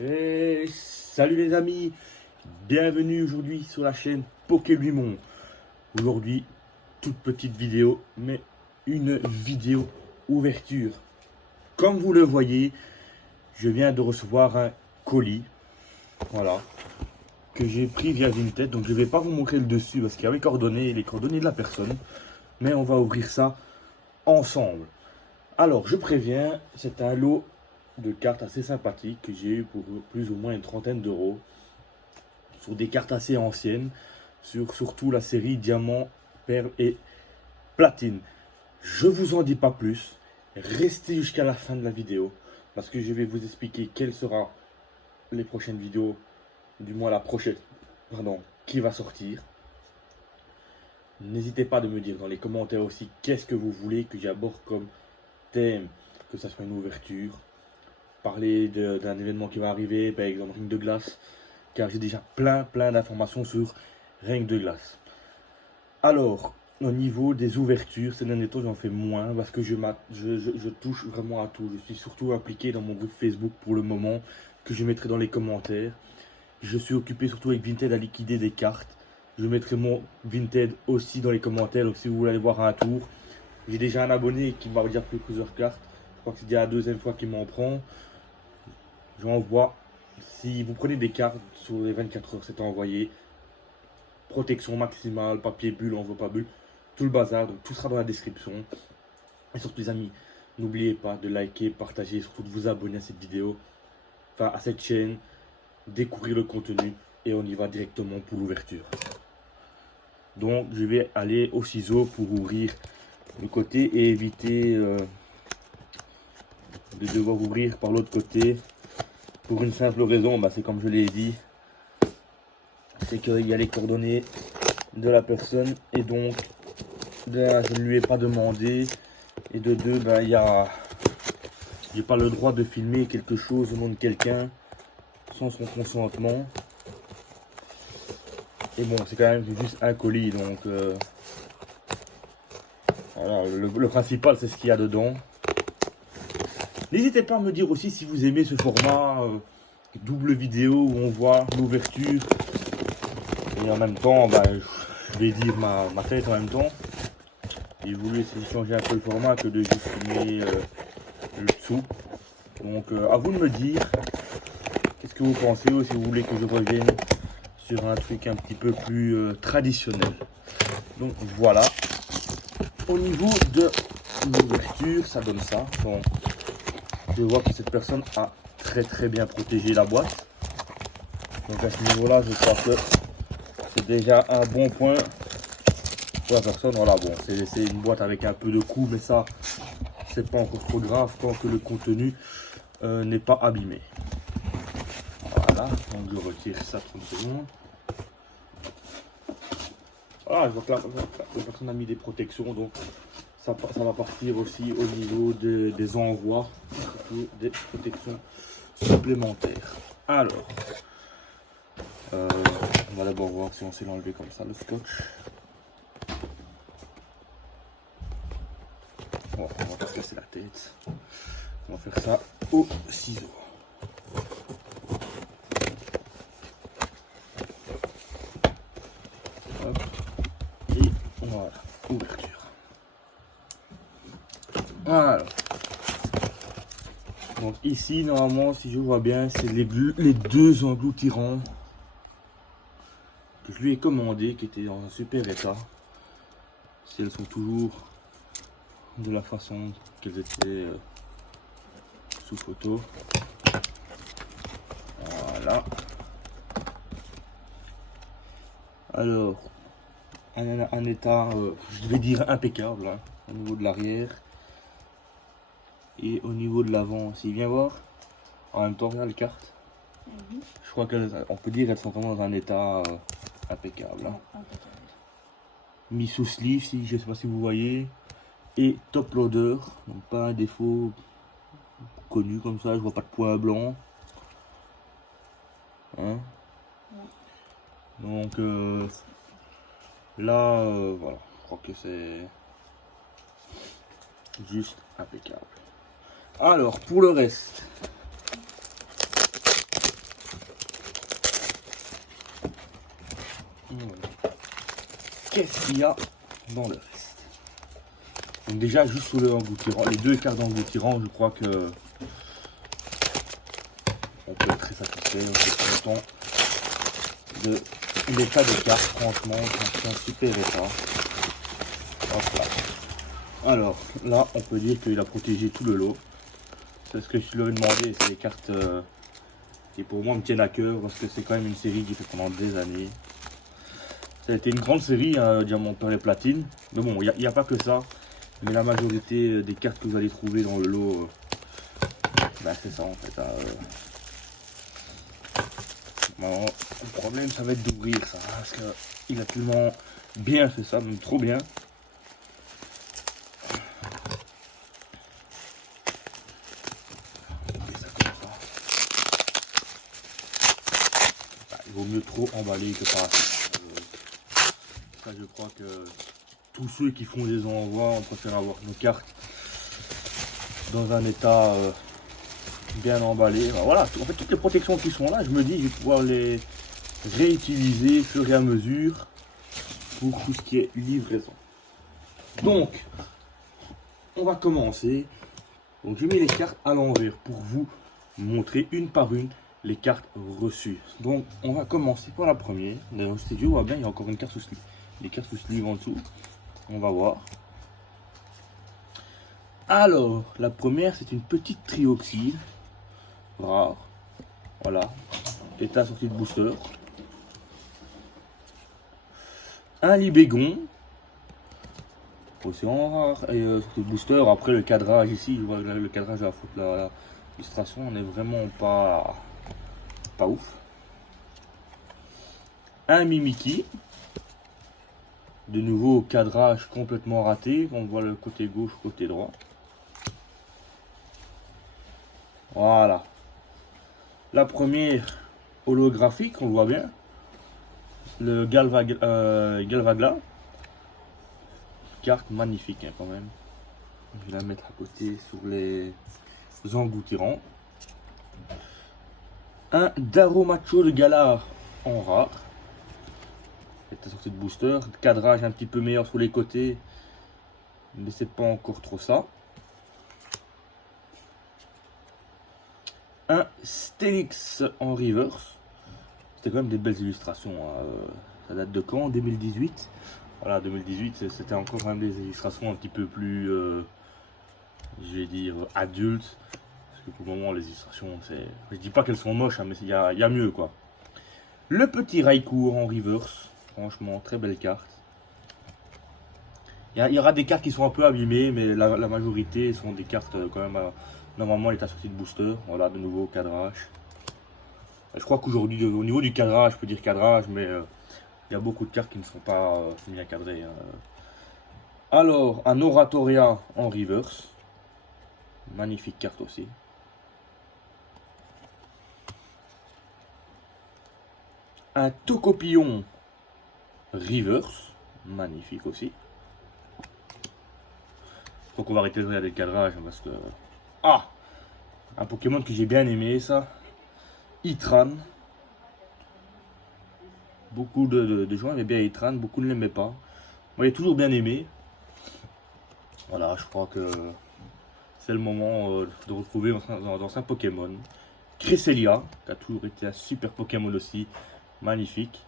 Et salut les amis, bienvenue aujourd'hui sur la chaîne Pokéluimon. Aujourd'hui, toute petite vidéo, mais une vidéo ouverture. Comme vous le voyez, je viens de recevoir un colis, voilà, que j'ai pris via Vinted. Donc je ne vais pas vous montrer le dessus parce qu'il y a les coordonnées de la personne, mais on va ouvrir ça ensemble. Alors je préviens, c'est un lot de cartes assez sympathiques que j'ai eu pour plus ou moins une trentaine d'euros, sur des cartes assez anciennes, surtout la série Diamant, Perle et Platine. Je vous en dis pas plus, restez jusqu'à la fin de la vidéo parce que je vais vous expliquer quelles seront les prochaines vidéos, du moins la prochaine, qui va sortir. N'hésitez pas de me dire dans les commentaires aussi qu'est-ce que vous voulez que j'aborde comme thème, que ça soit une ouverture, parler d'un événement qui va arriver, par exemple Ring de glace, car j'ai déjà plein d'informations sur Ring de glace. Alors, au niveau des ouvertures, ces derniers temps j'en fais moins parce que je touche vraiment à tout. Je suis surtout impliqué dans mon groupe Facebook pour le moment, que je mettrai dans les commentaires. Je suis occupé surtout avec Vinted à liquider des cartes. Je mettrai mon Vinted aussi dans les commentaires, donc si vous voulez aller voir un tour. J'ai déjà un abonné qui m'a déjà pris plusieurs cartes. Je crois que c'est déjà la deuxième fois qu'il m'en prend. J'envoie, si vous prenez des cartes sur les 24 heures, c'est envoyé. Protection maximale, papier bulle, enveloppe pas bulle, tout le bazar, donc tout sera dans la description. Et surtout les amis, n'oubliez pas de liker, partager, surtout de vous abonner à cette vidéo, enfin à cette chaîne, découvrir le contenu et on y va directement pour l'ouverture. Donc je vais aller au ciseau pour ouvrir le côté et éviter de devoir ouvrir par l'autre côté. Pour une simple raison, c'est comme je l'ai dit, c'est qu'il y a les coordonnées de la personne et donc de un, je ne lui ai pas demandé et de deux, j'ai pas le droit de filmer quelque chose au nom de quelqu'un sans son consentement. Et bon, c'est quand même juste un colis, donc voilà, le principal c'est ce qu'il y a dedans. N'hésitez pas à me dire aussi si vous aimez ce format double vidéo où on voit l'ouverture et en même temps je vais dire ma tête en même temps. J'ai voulu essayer de changer un peu le format que de juste filmer le dessous. Donc à vous de me dire qu'est-ce que vous pensez, ou si vous voulez que je revienne sur un truc un petit peu plus traditionnel. Donc voilà, au niveau de l'ouverture ça donne ça. Donc je vois que cette personne a très bien protégé la boîte. Donc à ce niveau là je crois que c'est déjà un bon point pour la personne. Voilà, bon, c'est une boîte avec un peu de coups, mais ça c'est pas encore trop grave tant que le contenu n'est pas abîmé. Voilà, donc je retire ça 30 secondes. Voilà, je vois que la personne a mis des protections, donc ça va partir aussi au niveau des envois, surtout des protections supplémentaires. Alors, on va d'abord voir si on sait l'enlever comme ça, le scotch. Bon, on va pas se casser la tête. On va faire ça au ciseau. Hop. Et voilà, ouverture. Voilà. Donc ici, normalement, si je vois bien, c'est les deux engloutirants que je lui ai commandé, qui étaient dans un super état. Si elles sont toujours de la façon qu'elles étaient sous photo. Voilà. Alors, un état, je vais dire impeccable, hein, au niveau de l'arrière. Et au niveau de l'avant, s'il vient voir, en même temps, regarde les cartes. Je crois qu'on peut dire qu'elles sont vraiment dans un état impeccable. Hein. Mis sous sleeve, si, je ne sais pas si vous voyez. Et top loader, donc pas un défaut connu comme ça, je vois pas de points blancs. Hein. Donc là, voilà, je crois que c'est juste impeccable. Alors, pour le reste, Qu'est-ce qu'il y a dans le reste? Donc déjà, juste sur le engoutirant, les deux cartes d'engoutirant, je crois que on peut être très satisfait, on peut être content de l'état des cartes. Franchement, c'est un super état. Hop là. Alors là, on peut dire qu'il a protégé tout le lot. C'est ce que je leur ai demandé, c'est des cartes qui pour moi me tiennent à cœur parce que c'est quand même une série qui fait pendant des années. Ça a été une grande série, hein, Diamant, Perle et Platine. Mais bon, il n'y a pas que ça. Mais la majorité des cartes que vous allez trouver dans le lot, bah, c'est ça en fait. Hein, bon, le problème, ça va être d'ouvrir ça. Hein, parce qu'il a tellement bien fait ça, même trop bien. Il vaut mieux trop emballer que pas assez. Ça, je crois que tous ceux qui font des envois, on préfère avoir nos cartes dans un état bien emballé. Alors voilà, en fait, toutes les protections qui sont là, je me dis, je vais pouvoir les réutiliser au fur et à mesure pour tout ce qui est livraison. Donc, on va commencer. Donc, j'ai mis les cartes à l'envers pour vous montrer une par une les cartes reçues. Donc, on va commencer par la première. Dans le studio, on voit bien, il y a encore une carte sous sleeve. Les cartes sous sleeve en dessous. On va voir. Alors, la première, c'est une petite trioxyde rare. Voilà. État sortie de booster. Un libégon. Aussi en rare. Et sortie de booster. Après, le cadrage ici, je vois le cadrage à la faute, l'illustration, on n'est vraiment pas ouf. Un Mimikyu. De nouveau, cadrage complètement raté. On voit le côté gauche, côté droit. Voilà. La première holographique, on le voit bien. Le Galvagla. Carte magnifique hein, quand même. Je vais la mettre à côté sur les engoutirants. Un Daromacho de Galar en rare. C'est sortie de booster. Cadrage un petit peu meilleur sur les côtés. Mais c'est pas encore trop ça. Un Stelix en reverse. C'était quand même des belles illustrations. Hein. Ça date de quand? 2018. Voilà, 2018, c'était encore quand même des illustrations un petit peu plus, je vais dire, adultes. Parce que pour le moment, les illustrations, c'est... Je dis pas qu'elles sont moches, hein, mais il y a mieux, quoi. Le petit Raikou en reverse. Franchement, très belle carte. Il y aura des cartes qui sont un peu abîmées, mais la majorité sont des cartes quand même... normalement, elle est sortie de booster. Voilà, de nouveau, cadrage. Je crois qu'aujourd'hui, au niveau du cadrage, je peux dire cadrage, mais... il y a beaucoup de cartes qui ne sont pas bien cadrées. Hein. Alors, un Oratoria en reverse. Magnifique carte aussi. Un Tocopillon reverse. Magnifique aussi. Donc on va arrêter de regarder le cadrage parce que... Ah! Un Pokémon que j'ai bien aimé, ça. Itran. Beaucoup de gens aimaient bien Itran, beaucoup ne l'aimaient pas. Moi, j'ai toujours bien aimé. Voilà, je crois que c'est le moment de retrouver dans un Pokémon. Cresselia, qui a toujours été un super Pokémon aussi. Magnifique.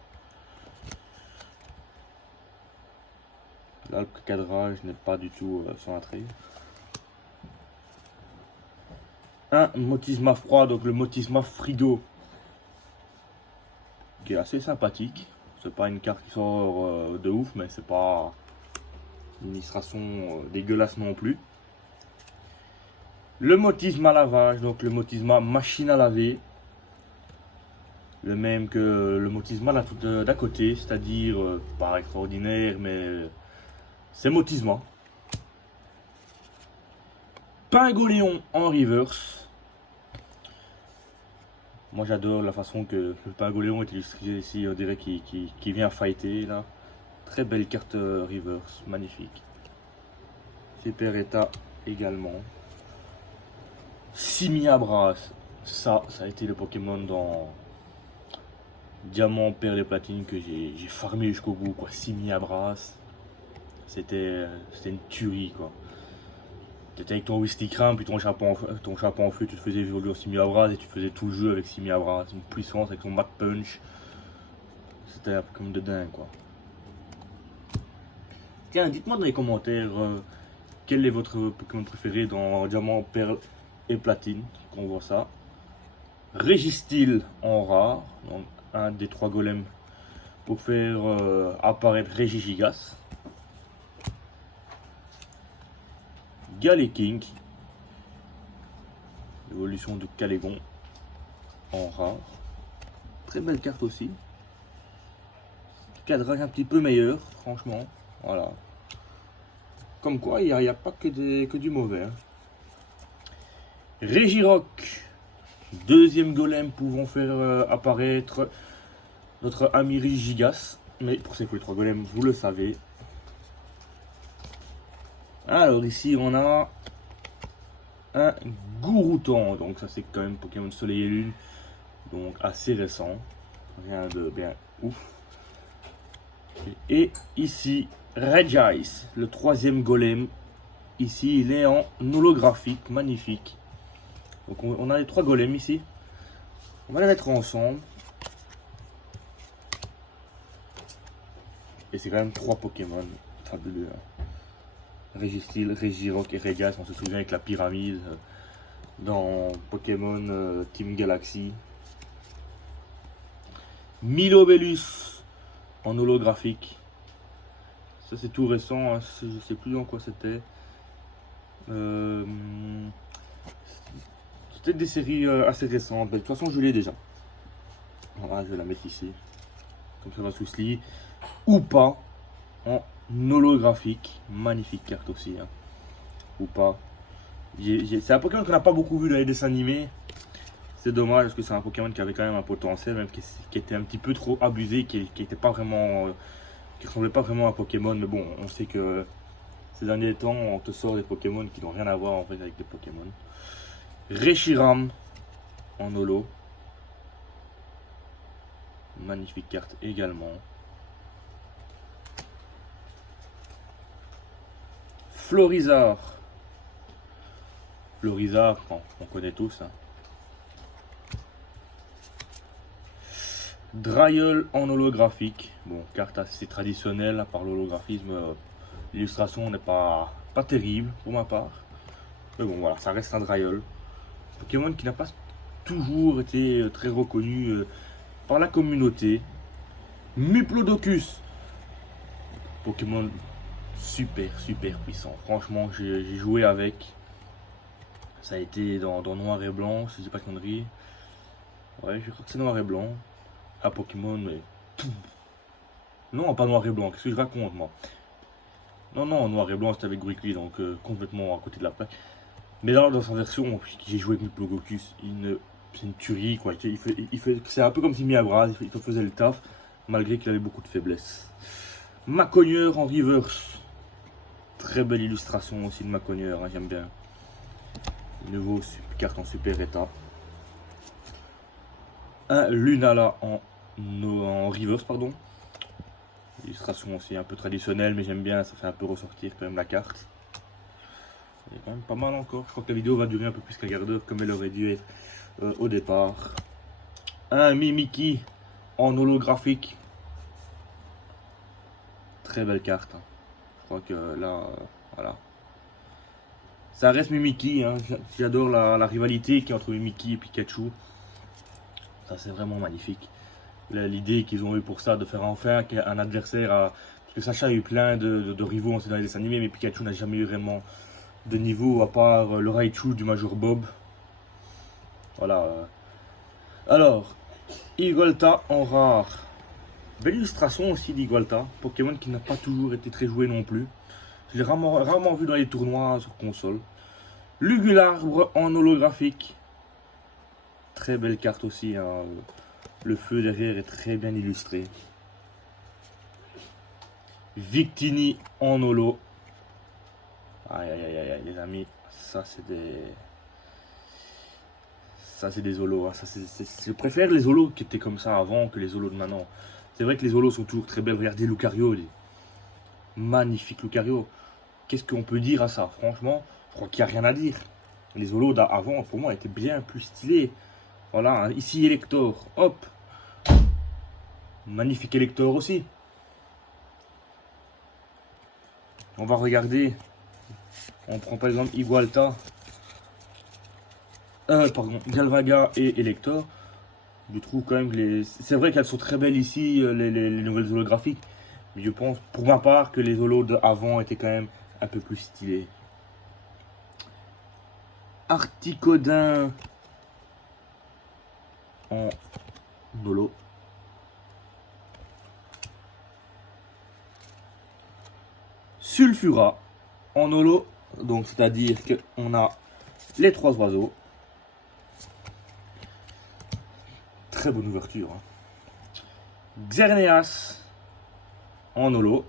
Là, le cadrage n'est pas du tout son attrait. Un Motisma froid, donc le Motisma frigo. Qui est assez sympathique. C'est pas une carte qui sort de ouf, mais c'est pas une illustration dégueulasse non plus. Le Motisma lavage, donc le Motisma machine à laver. Le même que le Motisma d'à côté, c'est-à-dire pas extraordinaire, mais c'est Motisma. Pingoléon en reverse. Moi j'adore la façon que le Pingoléon est illustré ici, on dirait qu'il vient fighter là. Très belle carte reverse, magnifique. Super état également. Simiabras, ça a été le Pokémon Diamant, perle et platine que j'ai farmé jusqu'au bout, quoi. 6000 à brasse. C'était une tuerie, quoi. T'étais avec ton Wistikram, puis ton chapeau en feu, tu te faisais évoluer en 6000 à brasse et tu faisais tout le jeu avec 6000 à brasse. Une puissance avec ton Mad Punch. C'était un peu comme de dingue, quoi. Tiens, dites-moi dans les commentaires quel est votre Pokémon préféré dans Diamant, Perle et Platine, qu'on voit ça. Régistil en rare, donc un des 3 golems pour faire apparaître Regigigas. Galeking, évolution de Calégon en rare. Très belle carte aussi. Cadrage un petit peu meilleur, franchement. Voilà. Comme quoi, il n'y a pas que du mauvais. Hein. Regirock, deuxième golem pouvant faire apparaître notre ami Regigigas. Mais pour ces 3 golems, vous le savez. Alors ici, on a un Gouroutan. Donc ça, c'est quand même Pokémon Soleil et Lune. Donc assez récent. Rien de bien ouf. Et ici, Regice, le 3e golem. Ici, il est en holographique, magnifique. Donc on a les 3 golems ici. On va les mettre ensemble. Et c'est quand même 3 Pokémon fabuleux. Hein. Registil, Regirock et Regice, on se souvient avec la pyramide dans Pokémon Team Galaxy. Milobellus en holographique. Ça c'est tout récent, hein. Je sais plus en quoi c'était. C'était des séries assez récentes. De toute façon je l'ai déjà. Voilà, je vais la mettre ici. Comme ça va sous ce lit. Ou pas. En holographique. Magnifique carte aussi. Hein. Ou pas. C'est un Pokémon qu'on n'a pas beaucoup vu dans les dessins animés. C'est dommage parce que c'est un Pokémon qui avait quand même un potentiel, même qui était un petit peu trop abusé, qui était pas vraiment, qui ressemblait pas vraiment à un Pokémon. Mais bon, on sait que ces derniers temps, on te sort des Pokémon qui n'ont rien à voir en fait avec des Pokémon. Reshiram en holo. Magnifique carte également. Florizard. Florizard, on connaît tous. Hein. Dryel en holographique. Bon, carte assez traditionnelle, à part l'holographisme. L'illustration n'est pas terrible pour ma part. Mais bon, voilà, ça reste un Dryel. Pokémon qui n'a pas toujours été très reconnu par la communauté. Muplodocus. Pokémon super puissant. Franchement, j'ai joué avec. Ça a été dans noir et blanc, si je dis pas de conneries. Ouais, je crois que c'est noir et blanc. Un Pokémon, mais... Non, pas noir et blanc, qu'est-ce que je raconte, moi? Non, noir et blanc, c'était avec Griquely, donc complètement à côté de la plaque. Mais là, dans sa version, j'ai joué avec Muplodocus, c'est une tuerie, quoi. C'est un peu comme si Miabras, il te faisait le taf, malgré qu'il avait beaucoup de faiblesses. Macogneur en reverse. Très belle illustration aussi de Macogneur, hein, j'aime bien. Nouveau carte en super état. Un Lunala en reverse, pardon. Illustration aussi un peu traditionnelle, mais j'aime bien, ça fait un peu ressortir quand même la carte. Il est quand même pas mal encore. Je crois que la vidéo va durer un peu plus qu'un quart d'heure, comme elle aurait dû être au départ. Un Mimikyu en holographique. Très belle carte. Hein. Je crois que là, voilà. Ça reste Mimikyu. Hein. J'adore la rivalité qui est entre Mimikyu et Pikachu. Ça, c'est vraiment magnifique. L'idée qu'ils ont eu pour ça, de faire enfin un adversaire à... Parce que Sacha a eu plein de rivaux dans les dessins animés, mais Pikachu n'a jamais eu vraiment de niveau, à part le Raichu du Major Bob. Voilà. Alors, Igolta en rare. Belle illustration aussi d'Igualta, Pokémon qui n'a pas toujours été très joué non plus. Je l'ai rarement vu dans les tournois sur console. Lugularbre en holographique. Très belle carte aussi. Hein. Le feu derrière est très bien illustré. Victini en holo. Aïe les amis, ça c'est des... Ça, c'est des holos. Hein. Je préfère les holos qui étaient comme ça avant que les holos de maintenant. C'est vrai que les holos sont toujours très belles. Regardez Lucario. Magnifique Lucario. Qu'est-ce qu'on peut dire à ça? Franchement, je crois qu'il n'y a rien à dire. Les holos d'avant, pour moi, étaient bien plus stylés. Voilà, hein. Ici Elector. Hop. Magnifique Elector aussi. On va regarder. On prend par exemple Igualta. Pardon, Galvaga et Elector. Je trouve quand même que c'est vrai qu'elles sont très belles ici, les nouvelles holographiques. Mais je pense, pour ma part, que les holos d'avant étaient quand même un peu plus stylés. Articodin en holo. Sulfura en holo. Donc, c'est-à-dire qu'on a les 3 oiseaux. Très bonne ouverture. Hein. Xerneas en holo.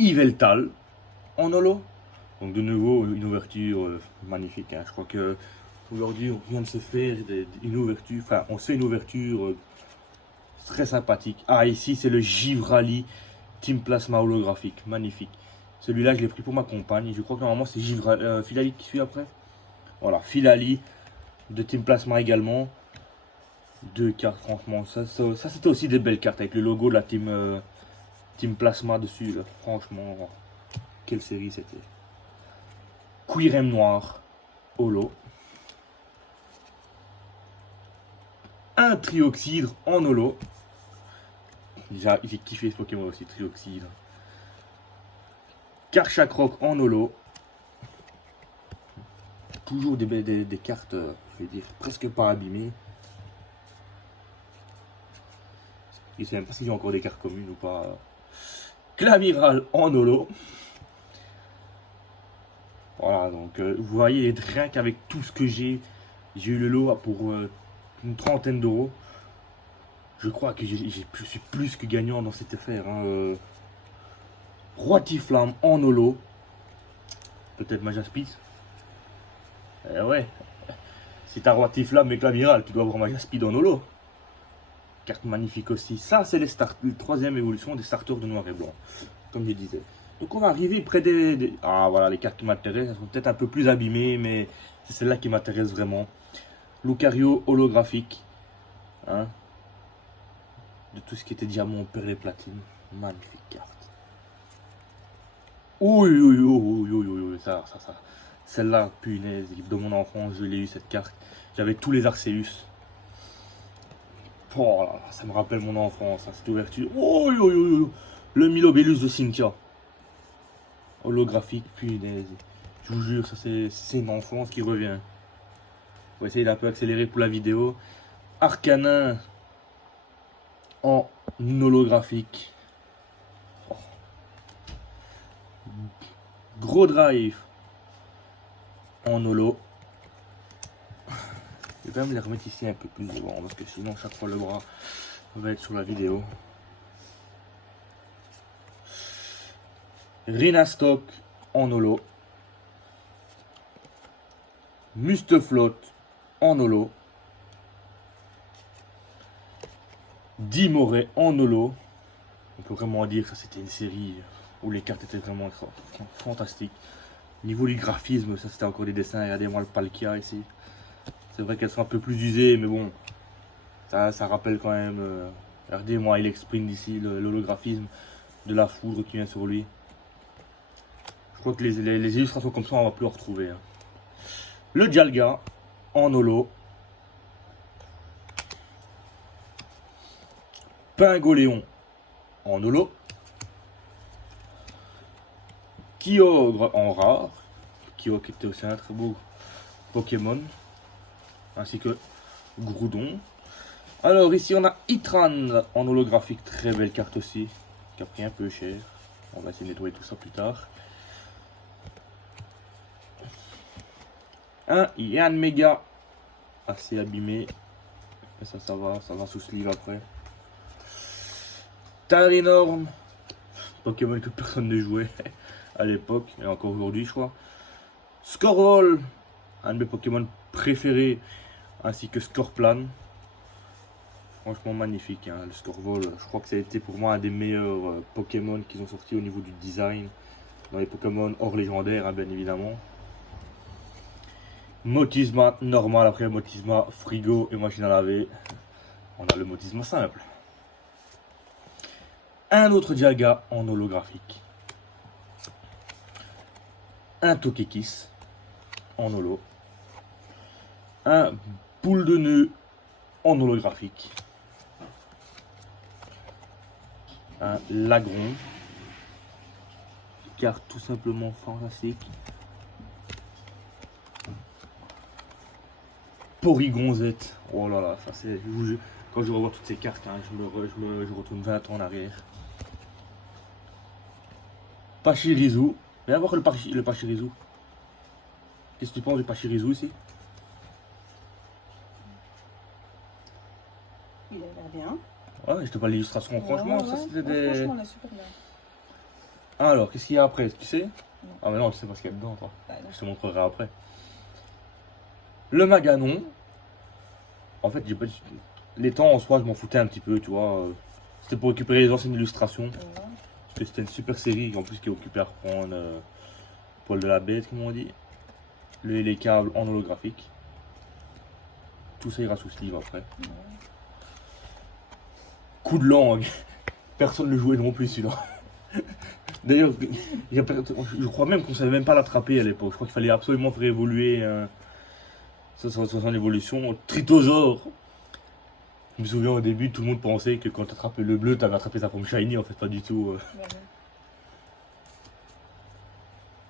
Yveltal en holo. Donc de nouveau une ouverture magnifique. Hein. Je crois que aujourd'hui on vient de se faire une ouverture. Enfin on fait une ouverture très sympathique. Ah ici c'est le Givrali Team Plasma holographique. Magnifique. Celui-là je l'ai pris pour ma compagne. Je crois que normalement c'est Filali qui suit après. Voilà, Filali de Team Plasma également. 2 cartes franchement. Ça c'était aussi des belles cartes avec le logo de la Team Plasma dessus. Là. Franchement, quelle série c'était. Quirem noir, holo. Un Trioxydre en holo. J'ai kiffé ce Pokémon aussi, Trioxydre. Karchakroc en holo. Toujours des cartes, je vais dire, presque pas abîmées. Je sais même pas si j'ai encore des cartes communes ou pas. Claviral en holo. Voilà, donc vous voyez, rien qu'avec tout ce que j'ai eu le lot pour une trentaine d'euros. Je crois que je suis plus que gagnant dans cette affaire. Hein. Roitiflamme en holo. Peut-être Majaspis. Ouais. Si t'as Roitiflamme et Claviral, tu dois avoir Majaspis en holo. Carte magnifique aussi. Ça, c'est la troisième évolution des starters de noir et blanc. Comme je disais. Donc on va arriver près des... Ah voilà, les cartes qui m'intéressent, elles sont peut-être un peu plus abîmées, mais c'est celle-là qui m'intéresse vraiment. Lucario holographique. Hein, de tout ce qui était diamant, perle et platine. Magnifique carte. Oui, ça. Celle-là, punaise, de mon enfance, je l'ai eu cette carte. J'avais tous les Arceus. Oh là, ça me rappelle mon enfance, hein, cette ouverture. Le Milobellus de Cynthia. Holographique, punaise. Je vous jure, ça c'est une enfance qui revient. On va essayer d'un peu accélérer pour la vidéo. Arcanin en holographique. Oh. Gros Drive en holo. Je vais quand même les remettre ici un peu plus devant parce que sinon chaque fois le bras va être sur la vidéo. Rhinastock en holo. Mustaflot en holo. Dimoré en holo. On peut vraiment dire que ça c'était une série où les cartes étaient vraiment fantastiques. Niveau du graphisme, ça c'était encore des dessins. Regardez-moi le Palkia ici. C'est vrai qu'elles sont un peu plus usées, mais bon, ça rappelle quand même. Regardez-moi, il exprime ici l'holographisme de la foudre qui vient sur lui. Je crois que les illustrations comme ça, on va plus en retrouver. Hein. Le Dialga en holo. Pingoléon en holo. Kyogre en rare. Kyogre était aussi un très beau Pokémon. Ainsi que Groudon. Alors ici on a Itran en holographique, très belle carte aussi, qui a pris un peu cher. On va essayer de nettoyer tout ça plus tard. Un Yann Mega, assez abîmé. Mais ça va sous sleeve après. Scorvol, un de mes Pokémon préférés, ainsi que Scorplan. Franchement magnifique, hein, le Scorvol. Je crois que ça a été pour moi un des meilleurs Pokémon qu'ils ont sorti au niveau du design. Dans les Pokémon hors légendaires, hein, bien évidemment. Motisma normal, après Motisma frigo et machine à laver. On a le Motisma simple. Un autre Dialga en holographique. Un Togekiss en holo. Un boule de nœud en holographique. Un Lagron. Carte tout simplement fantastique. Porygonzette. Oh là là, ça c'est. Quand je revois toutes ces cartes, hein, je retourne 20 ans en arrière. Pachirisu. Viens voir le Pachirisu. Qu'est-ce que tu penses du Pachirisu ici? Il a l'air bien. Ouais, je te parle d'illustration. Franchement, ouais, ça c'était ouais, des. franchement, là, super bien. Alors, qu'est-ce qu'il y a après? Tu sais? Non. Ah, mais non, tu sais pas ce qu'il y a dedans, toi. Ah, non. Je te montrerai après. Le Maganon. En fait, les temps en soi, je m'en foutais un petit peu, tu vois. C'était pour récupérer les anciennes illustrations. Ouais. Parce que c'était une super série, en plus, qui est occupée à reprendre Paul de la Bête, comme on dit. Les câbles en holographique. Tout ça ira sous ce livre après. Ouais. Coup de langue. Personne ne le jouait non plus, celui-là. D'ailleurs, je crois même qu'on savait même pas l'attraper à l'époque. Je crois qu'il fallait absolument faire évoluer son évolution. Tritosaure. Je me souviens au début, tout le monde pensait que quand tu attrapais le bleu, tu avais attrapé sa forme shiny. En fait, pas du tout. Ouais.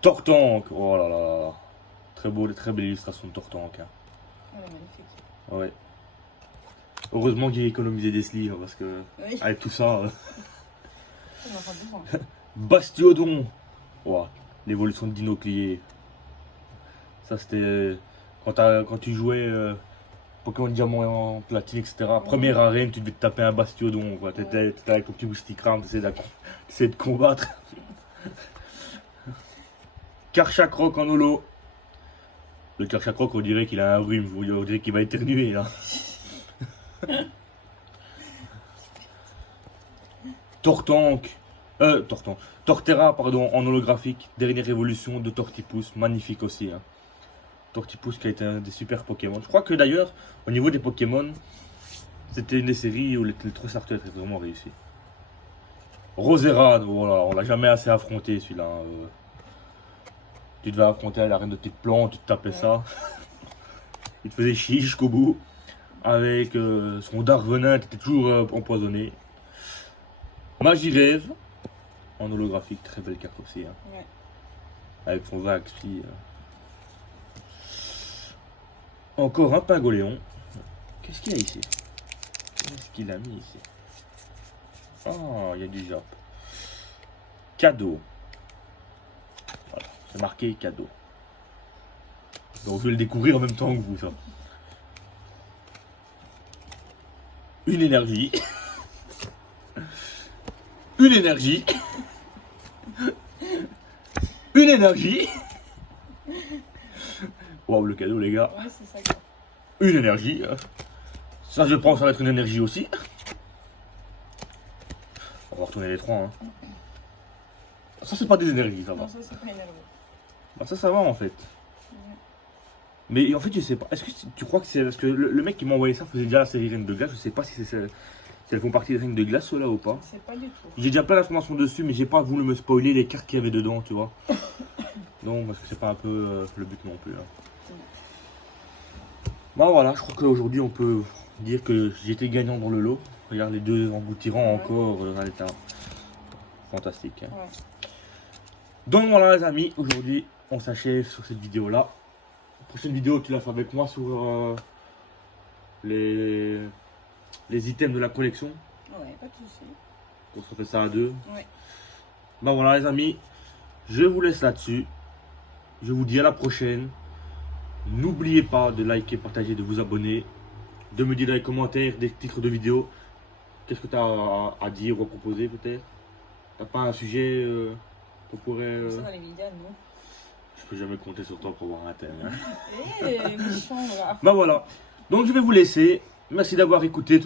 Tortank. Oh là là là. Très beau, très belle illustration de Tortank. Hein. Ouais, magnifique. Ouais. Heureusement que j'ai économisé des sleeves parce que Oui. avec tout ça. On en aura besoin. Bastiodon. Wow. L'évolution de Dinoclier. Ça c'était quand tu jouais Pokémon Diamant en platine, etc. Première arène, tu devais te taper un Bastiodon. T'étais avec ton petit bousticram, t'essayais de combattre. Karchakroc en holo. Le Karchakroc, on dirait qu'il a un rhume, on dirait qu'il va éternuer là. Torterra, pardon, en holographique, dernière évolution de Tortipousse, magnifique aussi. Hein. Tortipousse qui a été un des super Pokémon. Je crois que d'ailleurs, au niveau des Pokémon, c'était une des séries où les 3 starters étaient vraiment réussi. Roserade, voilà, on l'a jamais assez affronté celui-là. Tu devais affronter la reine de petites plantes, tu te tapais ça. Il te faisait chier jusqu'au bout. Avec son dard venin qui était toujours empoisonné. Magirève en holographique, très belle carte aussi. Hein. Ouais. Avec son Vax. Encore un Pingoléon. Qu'est-ce qu'il y a ici? Qu'est-ce qu'il a mis ici? Oh, il y a du Jap. Cadeau. Voilà, c'est marqué cadeau. Donc je vais le découvrir en même temps que vous, ça. Une énergie. Une énergie. Une énergie. Waouh, le cadeau, les gars. Ouais, c'est ça. Quoi. Une énergie. Ça, je pense, ça va être une énergie aussi. On va retourner les 3. Hein. Ça, c'est pas des énergies, ça va. Non, ça, c'est pas énervé. Bah, ça va en fait. Ouais. Mais en fait, je sais pas. Est-ce que tu crois que c'est. Parce que le mec qui m'a envoyé ça faisait déjà la série Reine de Glace. Je sais pas si elles font partie des Reines de Glace, ceux-là ou pas. C'est pas du tout. J'ai déjà plein d'informations dessus, mais j'ai pas voulu me spoiler les cartes qu'il y avait dedans, tu vois. Non, parce que c'est pas un peu le but non plus. Hein. Bah voilà, je crois qu'aujourd'hui on peut dire que j'étais gagnant dans le lot. Regarde les deux engoutirants encore dans l'état. Fantastique. Hein. Ouais. Donc voilà les amis, aujourd'hui on s'achève sur cette vidéo là. Prochaine vidéo tu la fais avec moi sur les items de la collection. Ouais, pas de soucis. On se fait ça à deux. Ouais. Bah voilà les amis, je vous laisse là-dessus. Je vous dis à la prochaine. N'oubliez pas de liker, partager, de vous abonner, de me dire dans les commentaires des titres de vidéos. Qu'est-ce que tu as à dire ou à proposer peut-être? T'as pas un sujet qu'on pourrait... Ça dans les médias, non. Je peux jamais compter sur toi pour avoir un thème. Hein. Eh, méchant, là. Bah voilà. Donc je vais vous laisser. Merci d'avoir écouté.